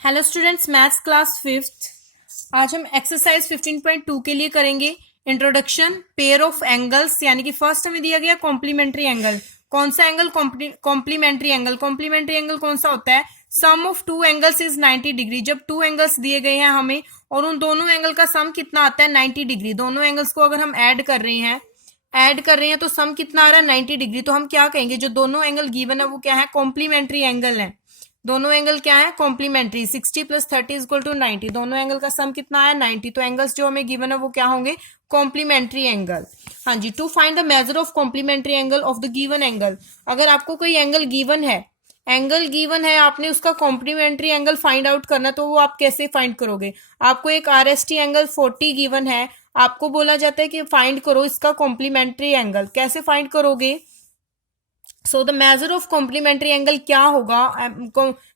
Hello students, maths class fifth. आज हम exercise 15.2 के लिए करेंगे इंट्रोडक्शन पेयर ऑफ एंगल्स। यानी कि फर्स्ट हमें दिया गया कॉम्प्लीमेंट्री एंगल। कौन सा angle? Complementary angle. Complementary angle कौन सा होता है? Sum of two angles is 90 degree. जब टू एंगल्स दिए गए हैं हमें और उन दोनों एंगल का सम कितना आता है? 90 डिग्री। दोनों एंगल्स को अगर हम ऐड कर रहे हैं तो सम कितना आ रहा है? 90 डिग्री। तो हम क्या कहेंगे, जो दोनों एंगल गिवन है वो क्या है? कॉम्प्लीमेंट्री एंगल है। दोनों एंगल क्या है? Complementary. 60 plus 30 is equal to 90। दोनों एंगल का सम कितना है? 90। तो एंगल्स जो हमें गिवन है वो क्या होंगे? Complementary angle. हाँ जी, to find the measure of complementary angle of the given angle. अगर आपको कोई एंगल गिवन है, आपने उसका कॉम्प्लीमेंट्री एंगल फाइंड आउट करना, तो वो आप कैसे फाइंड करोगे? आपको एक आरएसटी एंगल 40 गिवन है, आपको बोला जाता है कि फाइंड करो इसका कॉम्प्लीमेंट्री एंगल। कैसे फाइंड करोगे? So the measure of complementary angle क्या होगा?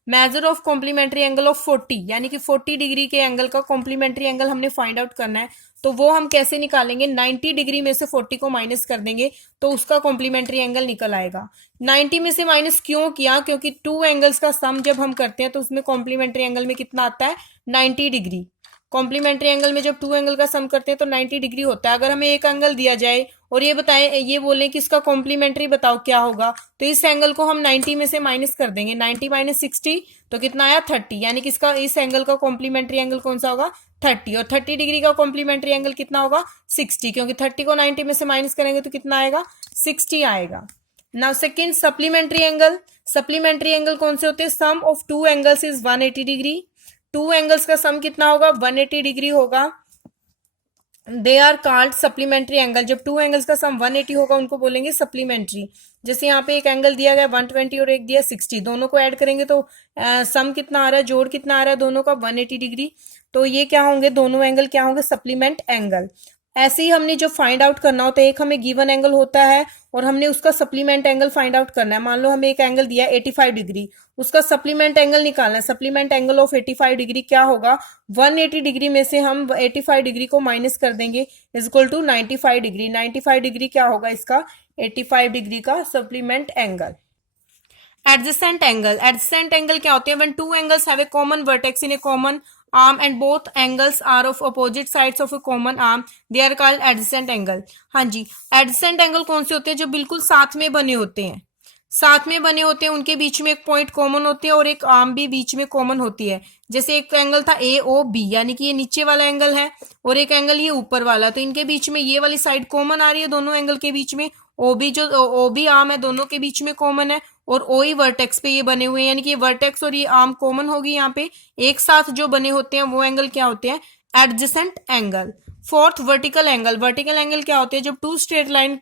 Measure of complementary angle of 40, यानी कि 40 डिग्री के एंगल का कॉम्प्लीमेंट्री एंगल हमने फाइंड आउट करना है। तो वो हम कैसे निकालेंगे? 90 डिग्री में से 40 को माइनस कर देंगे तो उसका कॉम्प्लीमेंट्री एंगल निकल आएगा। 90 में से माइनस क्यों किया? क्योंकि टू एंगल्स का सम जब हम करते हैं तो उसमें कॉम्प्लीमेंट्री एंगल में कितना आता है? 90 डिग्री। कॉम्प्लीमेंट्री एंगल में जब टू एंगल का सम करते हैं तो 90 डिग्री होता है। अगर हमें एक एंगल दिया जाए और ये बोलें कि इसका कॉम्प्लीमेंट्री बताओ क्या होगा, तो इस एंगल को हम 90 में से माइनस कर देंगे। 90 माइनस 60 तो कितना आया? 30। यानी कि इसका इस एंगल का कॉम्प्लीमेंट्री एंगल कौन सा होगा? 30। और 30 डिग्री का कॉम्प्लीमेंट्री एंगल कितना होगा? 60। क्योंकि 30 को 90 में से माइनस करेंगे तो कितना आएगा? 60 आएगा। Now second, supplementary angle. Supplementary angle कौन से होते हैं? Sum of two angles is 180 degree. Two angles का सम कितना होगा? 180 डिग्री होगा। They are called supplementary angle. जब टू एंगल्स का सम 180 होगा उनको बोलेंगे सप्लीमेंट्री। जैसे यहाँ पे एक एंगल दिया गया 120 और एक दिया 60, दोनों को ऐड करेंगे तो सम कितना आ रहा है? जोड़ कितना आ रहा है दोनों का? 180 डिग्री। तो ये क्या होंगे? दोनों एंगल क्या होंगे? Supplement angle. ऐसे ही हमने जो फाइंड आउट करना होता है, एक हमें गिवन एंगल होता है और हमने उसका सप्लीमेंट एंगल फाइंड आउट करना है। मान लो हमें एक एंगल दिया 85 डिग्री, उसका सप्लीमेंट एंगल निकालना है। सप्लीमेंट एंगल ऑफ 85 डिग्री क्या होगा? 180 डिग्री में से हम 85 डिग्री को माइनस कर देंगे is equal to 95 degree. 95 degree क्या होगा इसका? 85 डिग्री का supplement angle. Adjacent angle. Adjacent angle क्या होते हैं? When two angles have a common vertex in a common arm and both angles are of opposite sides of a common arm, they are called adjacent angle. हाँ जी, adjacent angle कौन से होते हैं? जो बिल्कुल साथ में बने होते हैं। साथ में बने होते हैं, उनके बीच में एक पॉइंट कॉमन होती है और एक आर्म भी बीच में कॉमन होती है। जैसे एक एंगल था ए ओ बी, यानी कि ये नीचे वाला एंगल है और एक एंगल ये ऊपर वाला, तो इनके बीच में ये वाली साइड कॉमन आ रही है दोनों एंगल के बीच में। ओ बी आर्म है, दोनों के बीच में कॉमन है और ओ ई वर्टेक्स पे ये बने हुए हैं, यानी कि ये वर्टेक्स और ये आर्म कॉमन होगी। यहाँ पे एक साथ जो बने होते हैं वो एंगल क्या होते हैं? Adjacent angle. Fourth, vertical angle. Vertical angle क्या होते हैं? जब टू स्ट्रेट लाइन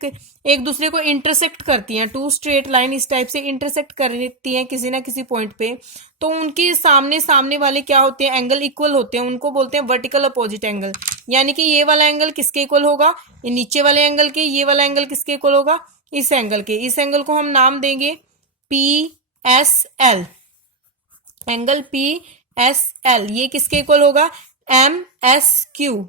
एक दूसरे को इंटरसेक्ट करती हैं। टू स्ट्रेट लाइन इस टाइप से इंटरसेक्ट करती हैं किसी ना किसी पॉइंट पे, तो उनके सामने सामने वाले क्या होते हैं? एंगल इक्वल होते हैं, उनको बोलते हैं वर्टिकल अपोजिट एंगल। यानी कि ये वाला एंगल किसके इक्वल होगा? ये नीचे वाले एंगल के। ये वाला एंगल किसके इक्वल होगा? इस एंगल के। इस एंगल को हम नाम देंगे PSL। एंगल PSL ये किसके इक्वल होगा? MSQ।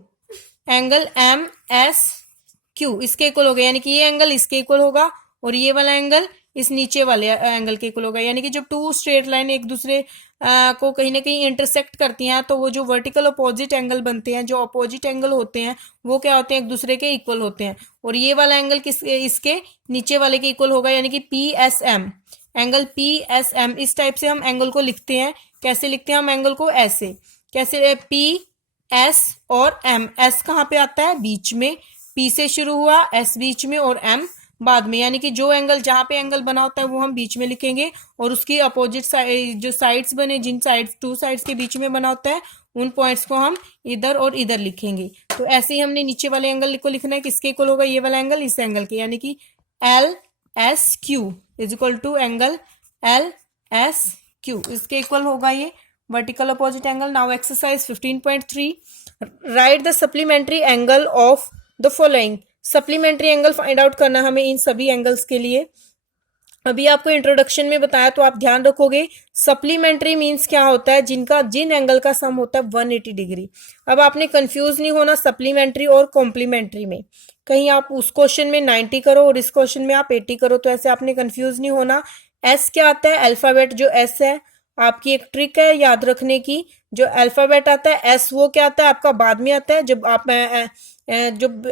एंगल MSQ इसके इक्वल होगा, यानी कि ये एंगल इसके इक्वल होगा और ये वाला एंगल इस नीचे वाले एंगल के इक्वल होगा। यानी कि जब टू स्ट्रेट लाइन एक दूसरे को कहीं ना कहीं इंटरसेक्ट करती हैं तो वो जो वर्टिकल अपोजिट एंगल बनते हैं, जो अपोजिट एंगल होते हैं वो क्या होते हैं? एक दूसरे के इक्वल होते हैं। और ये वाला एंगल इसके नीचे वाले के इक्वल होगा, यानी कि PSM। एंगल PSM इस टाइप से हम एंगल को लिखते हैं। कैसे लिखते हैं हम एंगल को? ऐसे। कैसे? PS और M। S कहाँ पे आता है? बीच में। P से शुरू हुआ, S बीच में और M बाद में। यानी कि जो एंगल जहां पे एंगल बना होता है वो हम बीच में लिखेंगे और उसकी अपोजिट साइड जो साइड्स बने, जिन साइड्स टू साइड्स के बीच में बना होता है, उन पॉइंट्स को हम इधर और इधर लिखेंगे। तो ऐसे ही हमने नीचे वाले एंगल को लिखना है। किसके इक्वल होगा? ये वाला एंगल इस एंगल के, यानी कि LSQ is equal to angle LSQ। इसके इक्वल होगा ये vertical opposite angle. Now exercise 15.3, write the supplementary angle of the following. Supplementary angle find out करना हमें इन सभी एंगल्स के लिए। अभी आपको इंट्रोडक्शन में बताया तो आप ध्यान रखोगे। सप्लीमेंट्री मींस क्या होता है? जिन एंगल का सम होता है 180 डिग्री। अब आपने कंफ्यूज नहीं होना सप्लीमेंट्री और कॉम्प्लीमेंट्री में। कहीं आप उस क्वेश्चन में 90 करो और इस क्वेश्चन में आप 80 करो, तो ऐसे आपने कंफ्यूज नहीं होना। एस क्या आता है? अल्फाबेट जो एस है आपकी एक ट्रिक है याद रखने की, जो अल्फाबेट आता है एस वो क्या आता है आपका बाद में आता है। जब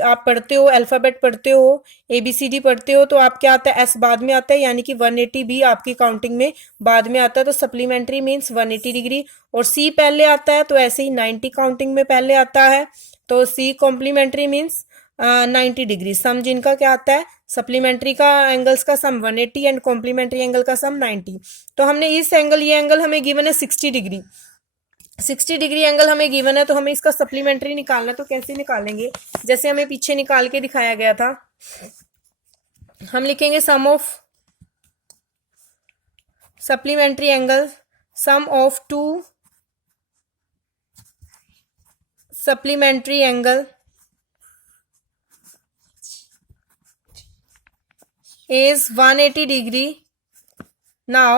आप पढ़ते हो अल्फाबेट पढ़ते हो ABCD पढ़ते हो तो आप क्या आता है एस बाद में आता है, यानी कि 180 भी आपकी काउंटिंग में बाद में आता है, तो सप्लीमेंट्री मीन्स 180 डिग्री। और C पहले आता है तो ऐसे ही 90 काउंटिंग में पहले आता है, तो C कॉम्प्लीमेंट्री मीन्स 90 डिग्री। सम जिनका क्या आता है सप्लीमेंट्री का एंगल्स का सम 180 एंड कॉम्प्लीमेंट्री एंगल का सम 90। तो हमने इस एंगल, ये एंगल हमें गिवन है 60 डिग्री, 60 डिग्री एंगल हमें गिवन है, तो हमें इसका सप्लीमेंट्री निकालना है। तो कैसे निकालेंगे, जैसे हमें पीछे निकाल के दिखाया गया था, हम लिखेंगे sum of supplementary angle, sum of two supplementary angle is 180 degree. Now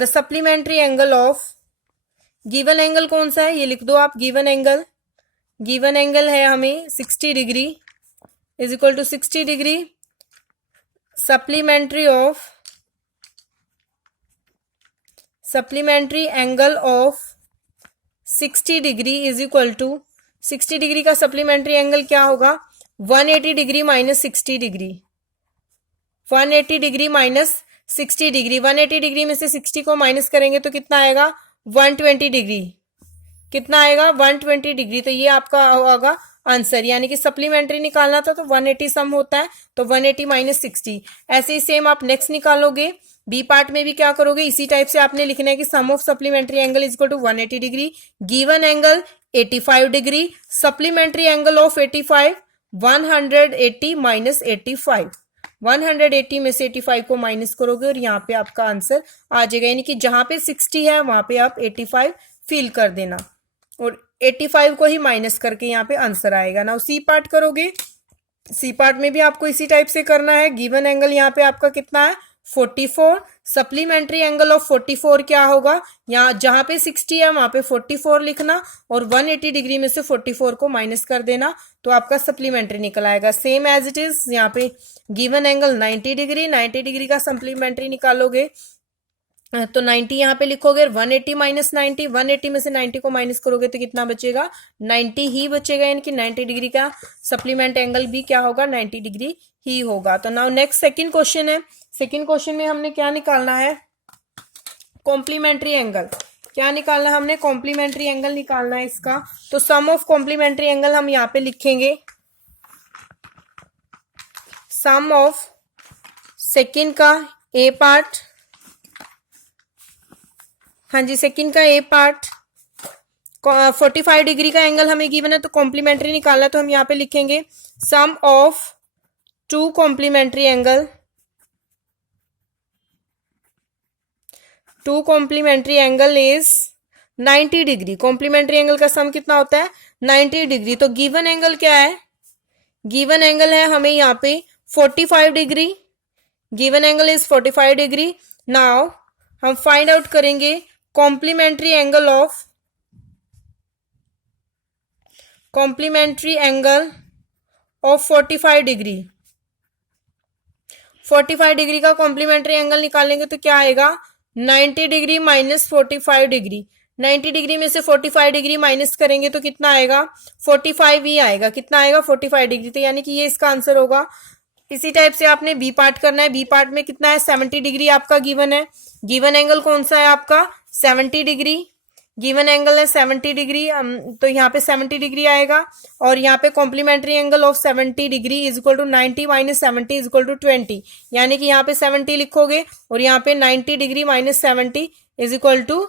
the supplementary angle of given angle कौन सा है ये लिख दो आप, given angle है हमें 60 degree is equal to 60 degree. supplementary angle of 60 degree is equal to 60 degree का सप्लीमेंट्री एंगल क्या होगा 180 degree minus 60 degree, 180 degree minus 60 degree, 180 degree में से 60 को माइनस करेंगे तो कितना आएगा 120 डिग्री, कितना आएगा 120 डिग्री। तो ये आपका होगा आंसर, यानी कि सप्लीमेंट्री निकालना था तो 180 सम होता है, तो 180 माइनस 60। ऐसे ही सेम आप नेक्स्ट निकालोगे, बी पार्ट में भी क्या करोगे इसी टाइप से आपने लिखना है कि sum of supplementary angle is equal to 180 degree, given angle 85 degree, supplementary angle of 85 180 minus 85, 180 में से 85 को माइनस करोगे और यहाँ पे आपका आंसर आ जाएगा, यानी कि जहां पे 60 है वहां पे आप 85 फिल कर देना और 85 को ही माइनस करके यहाँ पे आंसर आएगा ना। सी पार्ट करोगे, सी पार्ट में भी आपको इसी टाइप से करना है। गिवन एंगल यहाँ पे आपका कितना है 44, सप्लीमेंट्री एंगल ऑफ 44 क्या होगा, यहाँ जहां पे 60 है वहां पे 44 लिखना और 180 डिग्री में से 44 को माइनस कर देना, तो आपका सप्लीमेंट्री निकल आएगा। सेम एज इट इज यहाँ पे गिवन एंगल 90 डिग्री, 90 डिग्री का सप्लीमेंट्री निकालोगे तो 90 यहाँ पे लिखोगे, 180 माइनस 90, 180 में से 90 को माइनस करोगे तो कितना बचेगा 90 ही बचेगा, यानी कि 90 डिग्री का सप्लीमेंट एंगल भी क्या होगा 90 डिग्री ही होगा। तो नाउ नेक्स्ट सेकंड क्वेश्चन है, सेकंड क्वेश्चन में हमने क्या निकालना है कॉम्प्लीमेंट्री एंगल, क्या निकालना है हमने कॉम्प्लीमेंट्री एंगल निकालना है इसका। तो सम ऑफ कॉम्प्लीमेंट्री एंगल हम यहाँ पे लिखेंगे सम ऑफ सेकंड का ए पार्ट, हाँ जी सेकंड का ए पार्ट 45 डिग्री का एंगल हमें गिवन है तो कॉम्प्लीमेंट्री निकालना है, तो हम यहाँ पे लिखेंगे sum of two complementary angle, two complementary angle is 90 degree. Complementary angle का सम कितना होता है 90 डिग्री। तो गिवन एंगल क्या है, गिवन एंगल है हमें यहाँ पे 45 degree, given angle is 45 degree. Now हम फाइंड आउट करेंगे complementary angle of complementary angle of 45 degree, 45 degree का कॉम्प्लीमेंट्री एंगल निकालेंगे तो क्या आएगा 90 डिग्री माइनस 45 डिग्री, 90 डिग्री में से 45 डिग्री माइनस करेंगे तो कितना आएगा 45 ही आएगा, कितना आएगा 45 डिग्री। तो यानी कि ये इसका आंसर होगा। इसी टाइप से आपने बी पार्ट करना है, बी पार्ट में कितना है 70 डिग्री आपका गिवन है, गिवन एंगल कौन सा है आपका 70 डिग्री, गिवन एंगल है 70 डिग्री, तो यहाँ पे 70 डिग्री आएगा और यहाँ पे complementary angle of 70 degree is equal to 90 minus 70 is equal to 20, यानी कि यहाँ पे 70 लिखोगे और यहाँ पे 90 degree minus 70 is equal to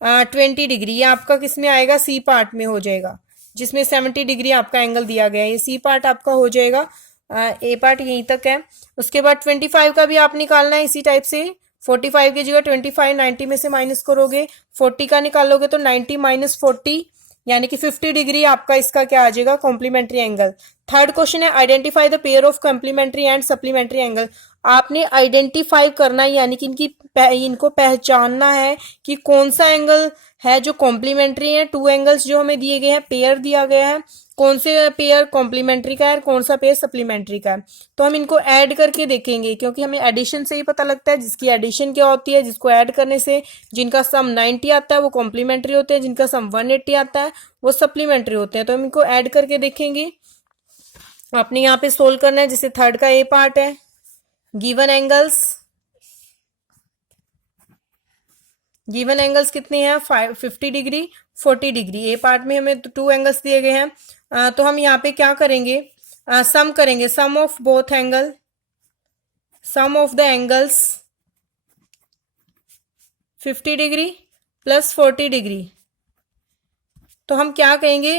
20 degree. ये आपका किस में आएगा सी पार्ट में हो जाएगा, जिसमें 70 डिग्री आपका एंगल दिया गया है, ये सी पार्ट आपका हो जाएगा। ए पार्ट यहीं तक है। उसके बाद 25 का भी आप निकालना है इसी टाइप से, 45 की जगह 25 90 में से माइनस करोगे, 40 का निकालोगे तो 90 माइनस 40 यानी कि 50 डिग्री आपका इसका क्या आ जाएगा कॉम्प्लीमेंट्री एंगल। थर्ड क्वेश्चन है identify the pair of complementary and supplementary angle. आपने आइडेंटिफाई करना है यानी कि इनको पहचानना है कि कौन सा एंगल है जो कॉम्प्लीमेंट्री है। टू एंगल्स जो हमें दिए गए हैं, पेयर दिया गया है, कौन से पेयर कॉम्प्लीमेंट्री का है, कौन सा पेयर सप्लीमेंट्री का है। तो हम इनको ऐड करके देखेंगे, क्योंकि हमें एडिशन से ही पता लगता है जिसकी एडिशन क्या होती है, जिसको ऐड करने से जिनका सम 90 आता है वो कॉम्प्लीमेंट्री होते हैं, जिनका सम 180 आता है वो सप्लीमेंट्री होते हैं। तो हम इनको ऐड करके देखेंगे। आपने यहाँ पे सोल्व करना है। जैसे थर्ड का ए पार्ट है, गिवन एंगल्स कितने हैं, 50 डिग्री 40 डिग्री। ए पार्ट में हमें 2 एंगल्स दिए गए हैं। तो हम यहाँ पे क्या करेंगे, सम करेंगे, sum of both angle, sum of the angles 50 degree plus 40 degree. तो हम क्या कहेंगे,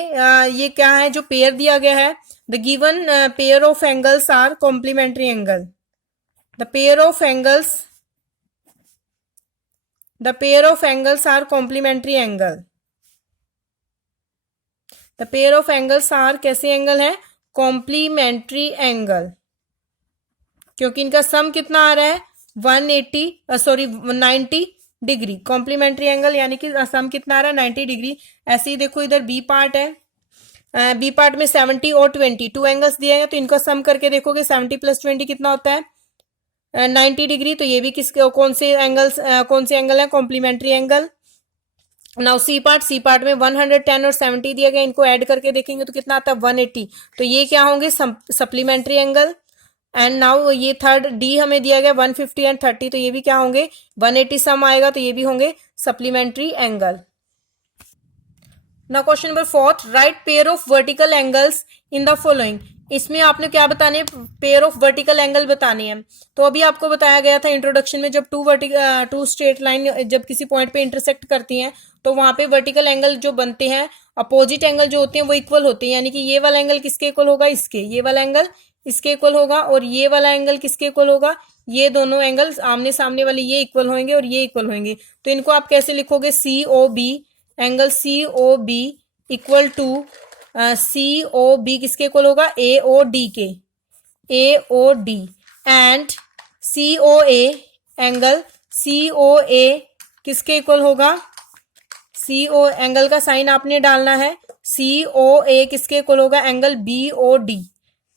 ये क्या है जो पेयर दिया गया है, the given pair of angles are complementary angle. The pair of angles are complementary angle. The pair of angles are कैसे एंगल है, कॉम्प्लीमेंट्री एंगल, क्योंकि इनका सम कितना आ रहा है 90 डिग्री। कॉम्प्लीमेंट्री एंगल यानी कि सम कितना आ रहा है 90 डिग्री। ऐसे ही देखो इधर बी पार्ट है, बी पार्ट में 70 और 20 2 एंगल्स दिए हैं, तो इनका सम करके देखोगे 70 प्लस 20 कितना होता है 90 डिग्री। तो ये भी किसके कौन से एंगल है, complementary angle. Now C part में 110 और 70 दिया गया, इनको ऐड करके देखेंगे तो कितना आता है 180। तो ये क्या होंगे, सप्लीमेंट्री एंगल। एंड नाउ ये थर्ड डी हमें दिया गया 150 एंड 30, तो ये भी क्या होंगे 180 सम आएगा, तो ये भी होंगे supplementary angle. Now question number 4, right pair of vertical angles in the following. इसमें आपने क्या बताने, पेयर ऑफ वर्टिकल एंगल बतानी है। तो अभी आपको बताया गया था इंट्रोडक्शन में, जब टू स्ट्रेट लाइन जब किसी पॉइंट पे इंटरसेक्ट करती हैं तो वहां पे वर्टिकल एंगल जो बनते हैं, अपोजिट एंगल जो होते हैं वो इक्वल होते हैं। यानी कि ये वाला एंगल किसके इक्वल होगा, इसके, ये वाला एंगल इसके इक्वल होगा, और ये वाला एंगल किसके इक्वल होगा, ये दोनों एंगल्स आमने सामने वाले ये इक्वल होंगे और ये इक्वल होंगे। तो इनको आप कैसे लिखोगे, COB, angle COB equal to COB किसके इक्वल होगा, AOD के, AOD। And COA, angle COA किसके इक्वल होगा, CO एंगल का साइन आपने डालना है, COA किसके इक्वल होगा, एंगल BOD,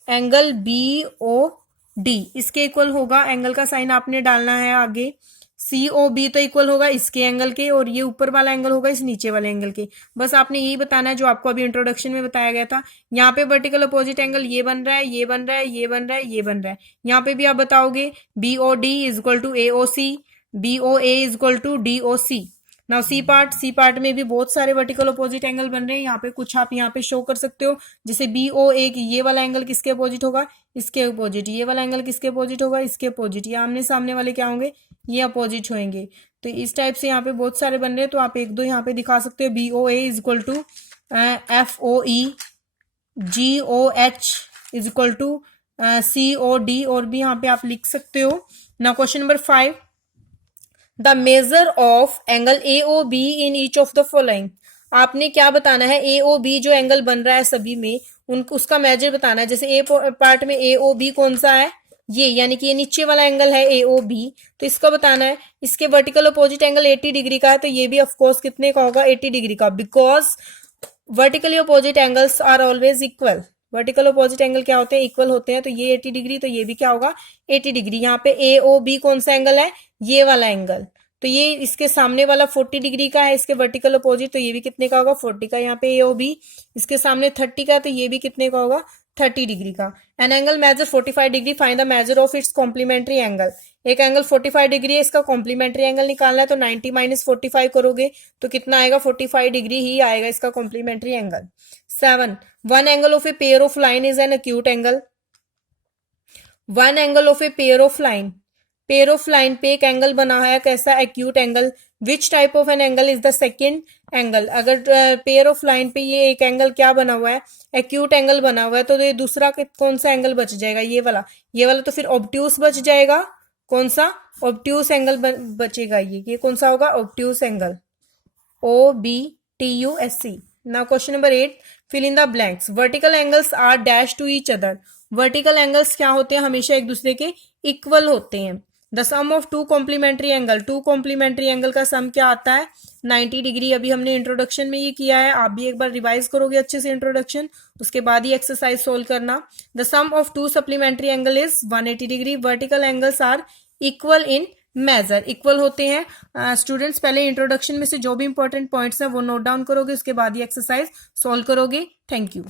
एंगल BOD इसके इक्वल होगा। एंगल का साइन आपने डालना है आगे। COB तो इक्वल होगा इसके एंगल के, और ये ऊपर वाला एंगल होगा इस नीचे वाले एंगल के। बस आपने यही बताना है जो आपको अभी इंट्रोडक्शन में बताया गया था। यहाँ पे वर्टिकल अपोजिट एंगल ये बन रहा है, ये बन रहा है, ये बन रहा है, ये बन रहा है। यहाँ पे भी आप बताओगे BOD is equal to AOC, BOA is equal to DOC। Now C part में भी बहुत सारे वर्टिकल अपोजिट एंगल बन रहे हैं। यहाँ पे कुछ आप यहाँ पे शो कर सकते हो, जैसे BOA की ये वाला एंगल किसके अपोजिट होगा, इसके अपोजिट। ये वाला एंगल किसके अपोजिट होगा, इसके अपोजिट। ये आमने सामने वाले क्या होंगे, ये अपोजिट होंगे। तो इस टाइप से यहाँ पे बहुत सारे बन रहे हैं, तो आप एक दो यहाँ पे दिखा सकते हो। BOA is equal to FOE, GOH is equal to COD, और भी यहाँ पे आप लिख सकते हो। Now question number 5, the measure of angle AOB in each of the following. आपने क्या बताना है, AOB जो एंगल बन रहा है सभी में उसका मेजर बताना है। जैसे ए पार्ट में AOB कौन सा है, ये, यानी कि ये नीचे वाला एंगल है AOB, तो इसका बताना है। इसके वर्टिकल अपोजिट एंगल 80 डिग्री का है, तो ये भी ऑफकोर्स कितने का होगा, 80 डिग्री का, because vertically opposite angles are always equal. Vertical opposite angle क्या होते हैं, इक्वल होते हैं। तो ये 80 डिग्री, तो ये भी क्या होगा 80 डिग्री। यहाँ पे AOB कौन सा एंगल है, ये वाला एंगल, तो ये इसके सामने वाला 40 डिग्री का है, इसके वर्टिकल अपोजिट, तो ये भी कितने का होगा 40 का। यहाँ पे AOB इसके सामने 30 का, तो ये भी कितने का होगा 30 डिग्री का। An angle measure 45 degree, find the measure of its complementary angle. एक एंगल 45 डिग्री है, इसका कॉम्प्लीमेंट्री एंगल निकालना है, तो 90 माइनस 45 करोगे तो कितना आएगा, 45 डिग्री ही आएगा इसका complementary angle. 7, one angle of a pair of line is an acute angle. One angle of a pair of line पे एक एंगल बना है, कैसा, acute angle. Which type of an angle is the second angle. अगर pair of line पे ये एक angle क्या बना हुआ है, एक्यूट एंगल बना हुआ है, तो ये दूसरा कौन सा एंगल बच जाएगा, ये वाला तो फिर ऑब्ट्यूस बच जाएगा। कौन सा, ऑब्ट्यूस एंगल बचेगा। ये कौन सा होगा, obtuse angle, OBTUSC। Now question number 8, fill in the blanks. Vertical angles are dash to each other. Vertical angles क्या होते हैं, हमेशा एक दूसरे के इक्वल होते हैं। The sum of two complementary angle, two complementary angle का सम क्या आता है 90 डिग्री। अभी हमने इंट्रोडक्शन में ये किया है, आप भी एक बार रिवाइज करोगे अच्छे से इंट्रोडक्शन, उसके बाद ही एक्सरसाइज सोल्व करना। The sum of two supplementary angle is 180 degree. Vertical angles are equal in measure, equal होते हैं। स्टूडेंट्स पहले इंट्रोडक्शन में से जो भी इंपॉर्टेंट पॉइंट्स हैं वो नोट डाउन करोगे, उसके बाद ही एक्सरसाइज सोल्व करोगे। Thank you.